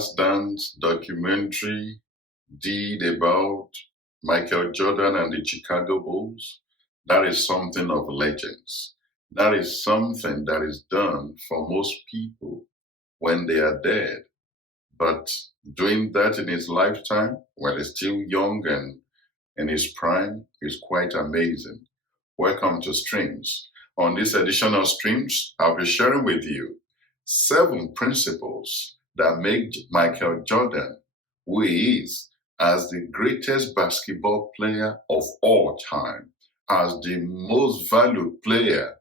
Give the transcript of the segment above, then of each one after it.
Last Dance documentary did about Michael Jordan and the Chicago Bulls, that is something of legends. That is something that is done for most people when they are dead. But doing that in his lifetime, when he's still young and in his prime, is quite amazing. Welcome to Streams. On this edition of Streams, I'll be sharing with you 7 principles that make Michael Jordan who he is as the greatest basketball player of all time, as the most valued player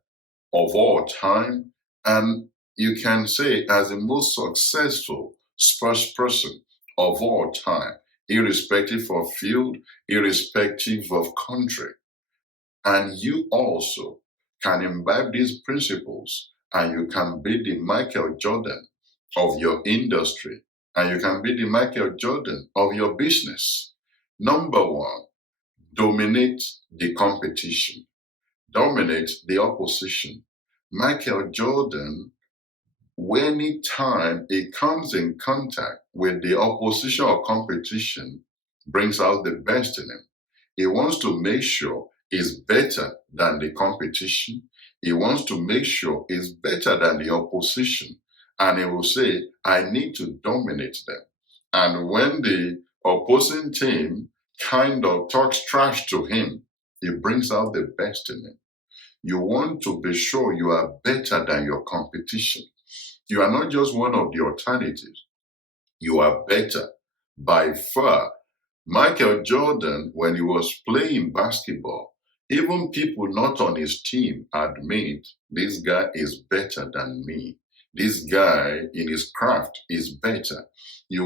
of all time, and you can say as the most successful sports person of all time, irrespective of field, irrespective of country. And you also can imbibe these principles and you can be the Michael Jordan of your industry and you can be the Michael Jordan of your business. Number 1, dominate the competition, dominate the opposition. Michael Jordan, anytime he comes in contact with the opposition or competition, brings out the best in him. He wants to make sure he's better than the competition. He wants to make sure he's better than the opposition. And he will say, I need to dominate them. And when the opposing team kind of talks trash to him, he brings out the best in him. You want to be sure you are better than your competition. You are not just one of the alternatives. You are better by far. Michael Jordan, when he was playing basketball, even people not on his team admit this guy is better than me. This guy in his craft is better. You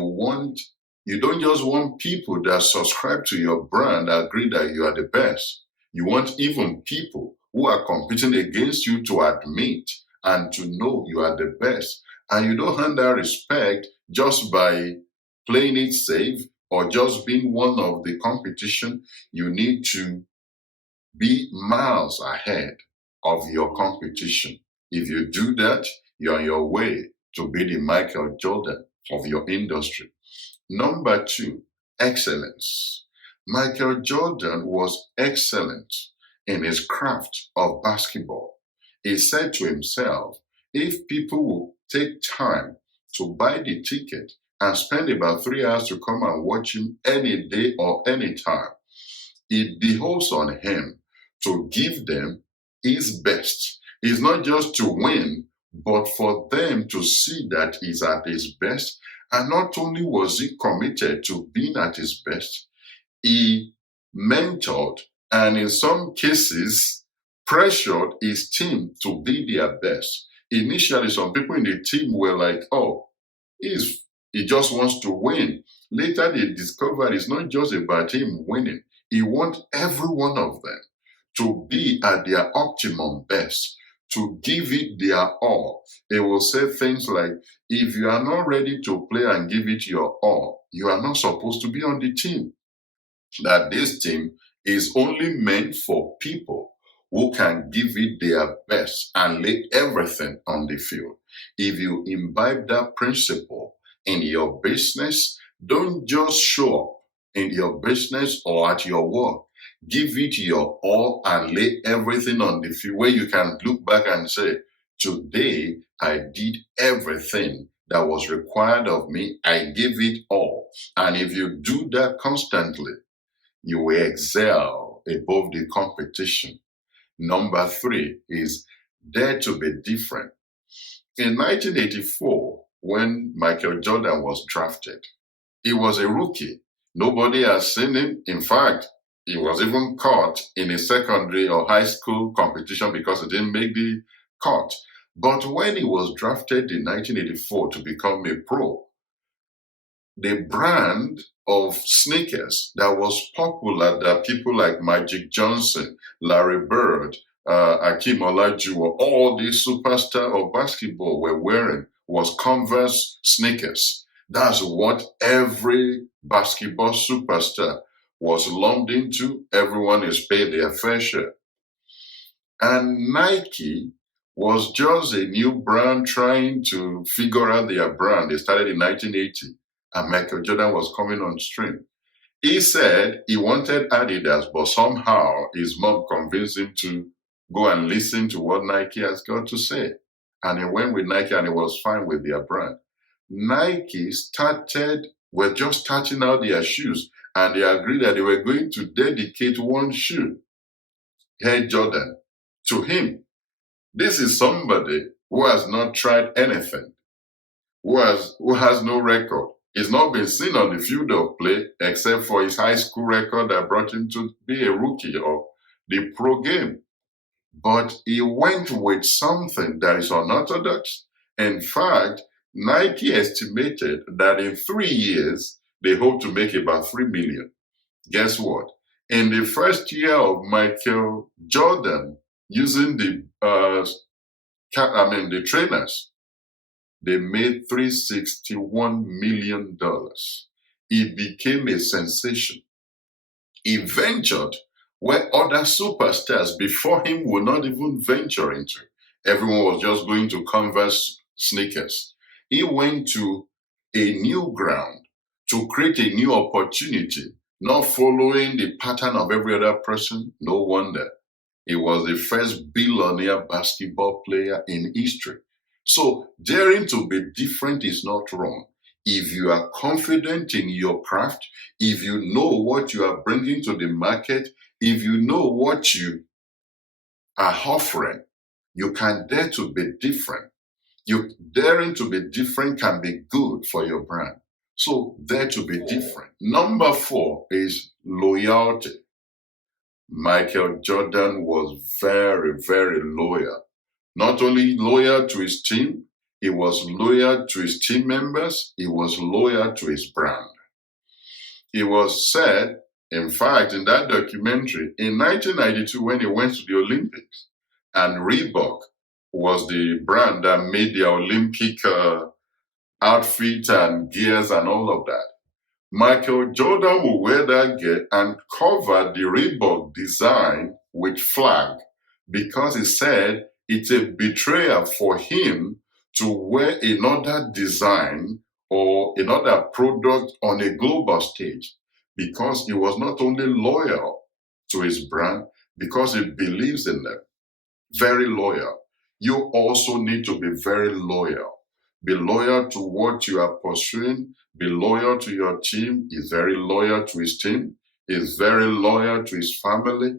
don't just want people that subscribe to your brand agree that you are the best. You want even people who are competing against you to admit and to know you are the best. And you don't hand that respect just by playing it safe or just being one of the competition. You need to be miles ahead of your competition. If you do that, you're on your way to be the Michael Jordan of your industry. Number 2, excellence. Michael Jordan was excellent in his craft of basketball. He said to himself, if people will take time to buy the ticket and spend about 3 hours to come and watch him any day or any time, it behoves on him to give them his best. It's not just to win, but for them to see that he's at his best. And not only was he committed to being at his best, he mentored and in some cases pressured his team to be their best. Initially, some people in the team were like, oh, he just wants to win. Later, they discovered it's not just about him winning. He wants every one of them to be at their optimum best, to give it their all. They will say things like, if you are not ready to play and give it your all, you are not supposed to be on the team. That this team is only meant for people who can give it their best and lay everything on the field. If you imbibe that principle in your business, don't just show up in your business or at your work. Give it your all and lay everything on the field where you can look back and say, today I did everything that was required of me. I gave it all. And if you do that constantly, you will excel above the competition. Number 3 is dare to be different. In 1984, when Michael Jordan was drafted, he was a rookie. Nobody has seen him. In fact, he was even caught in a secondary or high school competition because he didn't make the cut. But when he was drafted in 1984 to become a pro, the brand of sneakers that was popular that people like Magic Johnson, Larry Bird, Akeem Olajuwon, all these superstars of basketball were wearing was Converse sneakers. That's what every basketball superstar was lumped into. Everyone is paid their fair share. And Nike was just a new brand trying to figure out their brand. They started in 1980. and Michael Jordan was coming on stream. He said he wanted Adidas, but somehow his mom convinced him to go and listen to what Nike has got to say. And he went with Nike and he was fine with their brand. Nike were just starting out their shoes, and they agreed that they were going to dedicate one shoe, Air Jordan, to him. This is somebody who has not tried anything, who has no record. He's not been seen on the field of play except for his high school record that brought him to be a rookie of the pro game. But he went with something that is unorthodox. In fact, Nike estimated that in 3 years, they hope to make about 3 million. Guess what? In the first year of Michael Jordan using the trainers, they made $361 million. He became a sensation. He ventured where other superstars before him would not even venture into. Everyone was just going to Converse sneakers. He went to a new ground to create a new opportunity, not following the pattern of every other person. No wonder. He was the first billionaire basketball player in history. So daring to be different is not wrong. If you are confident in your craft, if you know what you are bringing to the market, if you know what you are offering, you can dare to be different. Daring to be different can be good for your brand. So dare to be different. Number 4 is loyalty. Michael Jordan was very, very loyal. Not only loyal to his team, he was loyal to his team members, he was loyal to his brand. It was said, in fact, in that documentary, in 1992 when he went to the Olympics, and Reebok was the brand that made the Olympic outfit and gears and all of that. Michael Jordan will wear that gear and cover the Reebok design with flag because he said it's a betrayal for him to wear another design or another product on a global stage because he was not only loyal to his brand, because he believes in them. Very loyal. You also need to be very loyal. Be loyal to what you are pursuing. Be loyal to your team. He's very loyal to his team. He's very loyal to his family.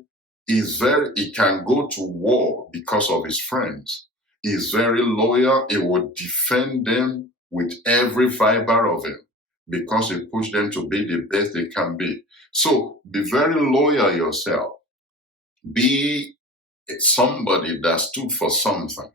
He can go to war because of his friends. He's very loyal. He will defend them with every fiber of him because he pushed them to be the best they can be. So be very loyal yourself. Be somebody that stood for something.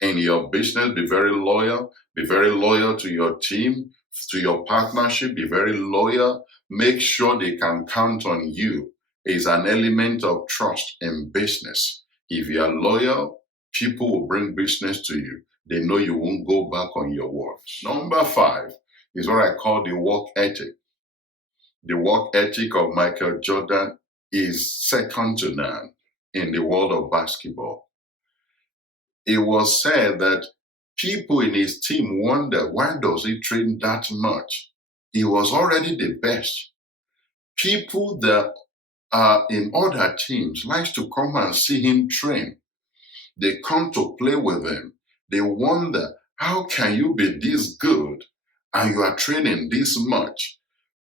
In your business, be very loyal. Be very loyal to your team, to your partnership. Be very loyal. Make sure they can count on you. It's an element of trust in business. If you are loyal, people will bring business to you. They know you won't go back on your words. Number 5 is what I call the work ethic. The work ethic of Michael Jordan is second to none in the world of basketball. It was said that people in his team wonder, why does he train that much? He was already the best. People that are in other teams likes to come and see him train. They come to play with him. They wonder, how can you be this good and you are training this much?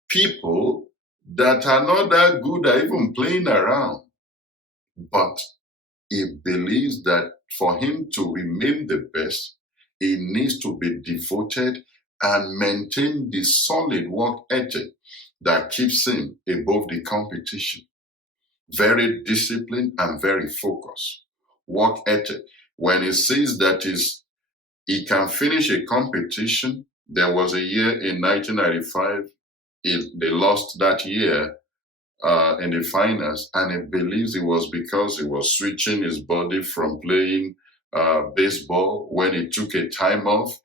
People that are not that good are even playing around. But he believes that for him to remain the best, he needs to be devoted and maintain the solid work ethic that keeps him above the competition. Very disciplined and very focused. Work ethic. When he says that he can finish a competition, there was a year in 1995, they lost that year in the finals, and he believes it was because he was switching his body from playing baseball when he took a time off,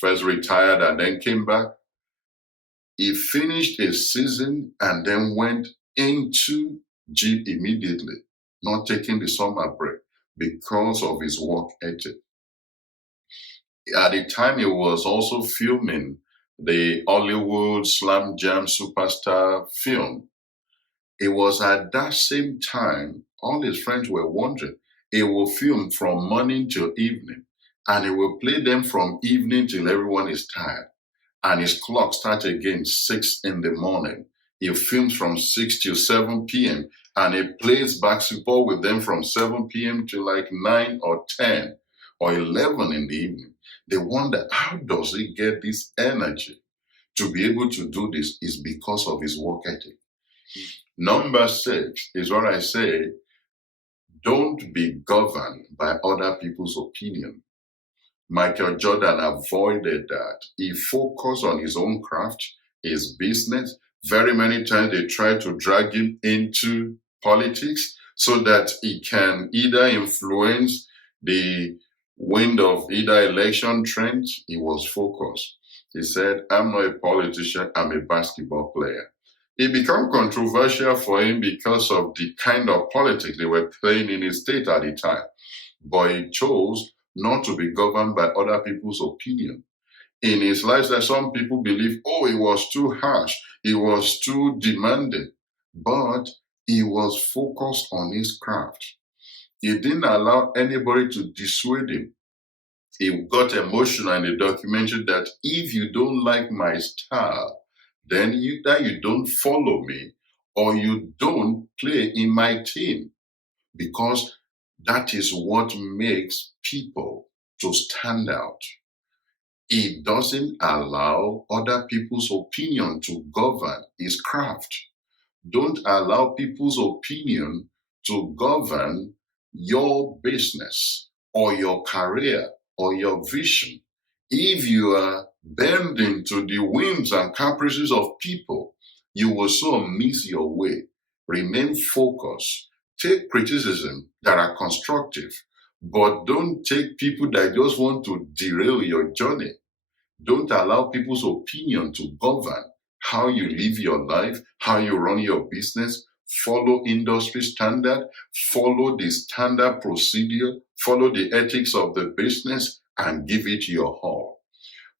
first retired and then came back. He finished a season and then went into gym immediately, not taking the summer break because of his work ethic. At the time, he was also filming the Hollywood Slam Jam Superstar film. It was at that same time all his friends were wondering. He will film from morning till evening, and he will play them from evening till everyone is tired. And his clock starts again 6 in the morning. He films from 6 till 7 p.m. and he plays basketball with them from 7 p.m. to like 9 or 10 or 11 in the evening. They wonder, how does he get this energy to be able to do this? Is because of his work ethic. Number 6 is what I say, don't be governed by other people's opinion. Michael Jordan avoided that. He focused on his own craft, his business. Very many times they try to drag him into politics so that he can either influence the wind of either election trends. He was focused. He said, I'm not a politician, I'm a basketball player. It became controversial for him because of the kind of politics they were playing in his state at the time. But he chose not to be governed by other people's opinion. In his life, that some people believe, oh, he was too harsh, he was too demanding. But he was focused on his craft. He didn't allow anybody to dissuade him. He got emotional in the documentary that if you don't like my style, then either you don't follow me or you don't play in my team, because that is what makes people to stand out. He doesn't allow other people's opinion to govern his craft. Don't allow people's opinion to govern your business or your career or your vision. If you are bending to the whims and caprices of people, you will so miss your way. Remain focused. Take criticism that are constructive, but don't take people that just want to derail your journey. Don't allow people's opinion to govern how you live your life, how you run your business. Follow industry standard, follow the standard procedure, follow the ethics of the business, and give it your all.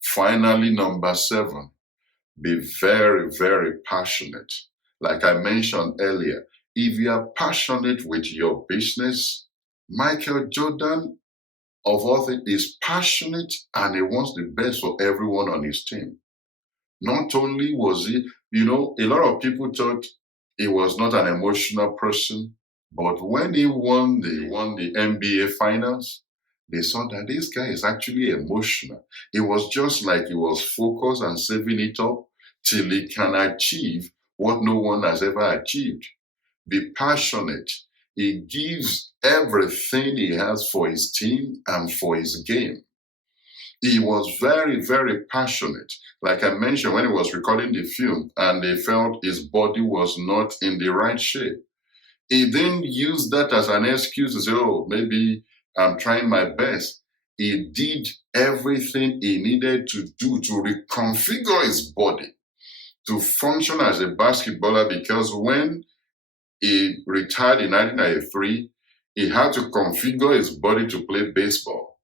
Finally, number 7, be very, very passionate. Like I mentioned earlier, if you are passionate with your business, Michael Jordan, of all things, is passionate and he wants the best for everyone on his team. Not only was he, a lot of people thought he was not an emotional person, but when he won the NBA finals, they saw that this guy is actually emotional. It was just like he was focused and saving it up till he can achieve what no one has ever achieved. Be passionate. He gives everything he has for his team and for his game. He was very, very passionate. Like I mentioned, when he was recording the film and they felt his body was not in the right shape, he didn't use that as an excuse to say, oh, maybe I'm trying my best. He did everything he needed to do to reconfigure his body to function as a basketballer, because when he retired in 1993, he had to configure his body to play baseball.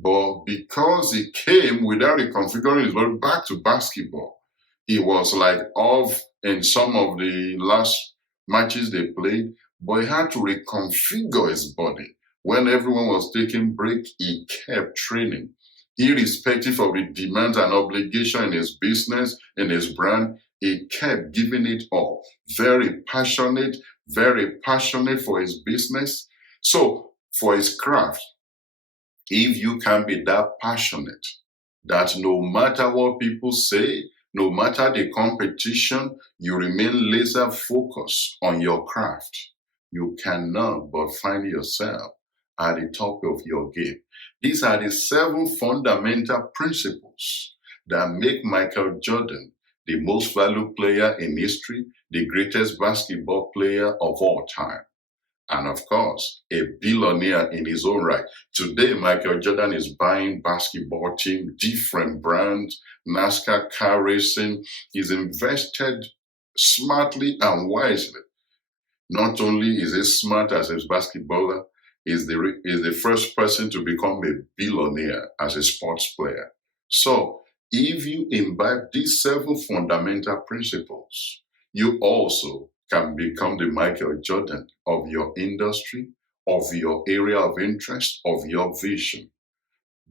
But because he came without reconfiguring his body back to basketball, he was like off in some of the last matches they played, but he had to reconfigure his body. When everyone was taking break, he kept training. Irrespective of the demands and obligation in his business, in his brand, he kept giving it all. Very passionate for his business. So for his craft, if you can be that passionate, that no matter what people say, no matter the competition, you remain laser focused on your craft, you cannot but find yourself at the top of your game. These are the 7 fundamental principles that make Michael Jordan the most valued player in history, the greatest basketball player of all time, and of course, a billionaire in his own right. Today, Michael Jordan is buying basketball team, different brands, NASCAR car racing. He's invested smartly and wisely. Not only is he smart as a basketballer, he's the first person to become a billionaire as a sports player. So If you imbibe these 7 fundamental principles, you also can become the Michael Jordan of your industry, of your area of interest, of your vision.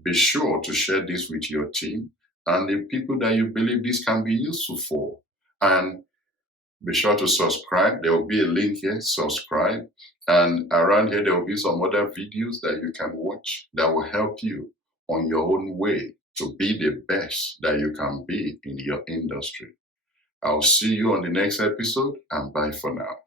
Be sure to share this with your team and the people that you believe this can be useful for. And be sure to subscribe. There will be a link here, subscribe. And around here, there will be some other videos that you can watch that will help you on your own way to be the best that you can be in your industry. I'll see you on the next episode, and bye for now.